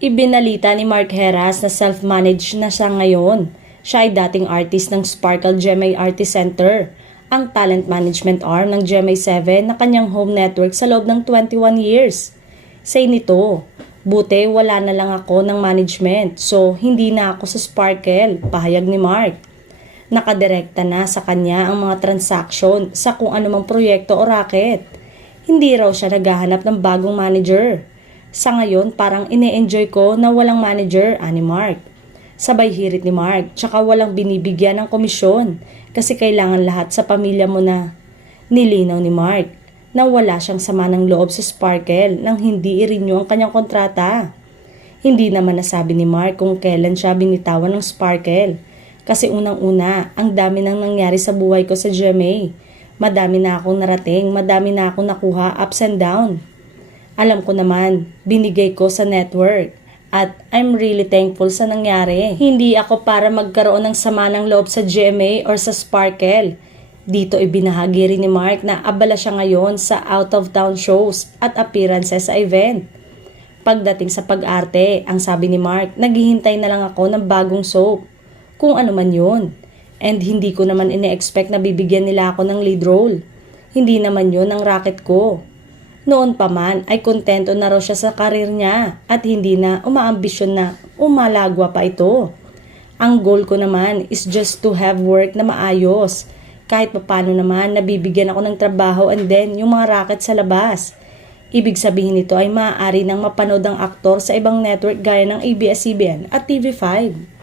Ibinalita ni Mark Heras na self-managed na siya ngayon. Siya ay dating artist ng Sparkle GMA Artist Center, ang talent management arm ng GMA7 na kanyang home network sa loob ng 21 years. Say nito, buti wala na lang ako ng management so hindi na ako sa Sparkle, pahayag ni Mark. Nakadirekta na sa kanya ang mga transaksyon sa kung anumang proyekto o racket. Hindi raw siya naghahanap ng bagong manager. Sa ngayon, parang ine-enjoy ko na walang manager, ani Mark. Sabay hirit ni Mark, tsaka walang binibigyan ng komisyon kasi kailangan lahat sa pamilya mo na. Nilinaw ni Mark na wala siyang sama ng loob sa Sparkle nang hindi i-renew ang kanyang kontrata. Hindi naman nasabi ni Mark kung kailan siya binitawan ng Sparkle kasi unang-una, ang dami nang nangyari sa buhay ko sa GMA. Madami na akong narating, madami na akong nakuha ups and down. Alam ko naman, binigay ko sa network at I'm really thankful sa nangyari. Hindi ako para magkaroon ng sama ng loob sa GMA or sa Sparkle. Dito ibinahagi rin ni Mark na abala siya ngayon sa out-of-town shows at appearances sa event. Pagdating sa pag-arte, ang sabi ni Mark, naghihintay na lang ako ng bagong soap. Kung ano man yun. And hindi ko naman ine-expect na bibigyan nila ako ng lead role. Hindi naman yun ang racket ko. Noon pa man ay kontento na raw siya sa karir niya at hindi na umaambisyon na umalagwa pa ito. Ang goal ko naman is just to have work na maayos. Kahit papano naman nabibigyan ako ng trabaho and then yung mga racket sa labas. Ibig sabihin nito ay maaari nang mapanood ang aktor sa ibang network gaya ng ABS-CBN at TV5.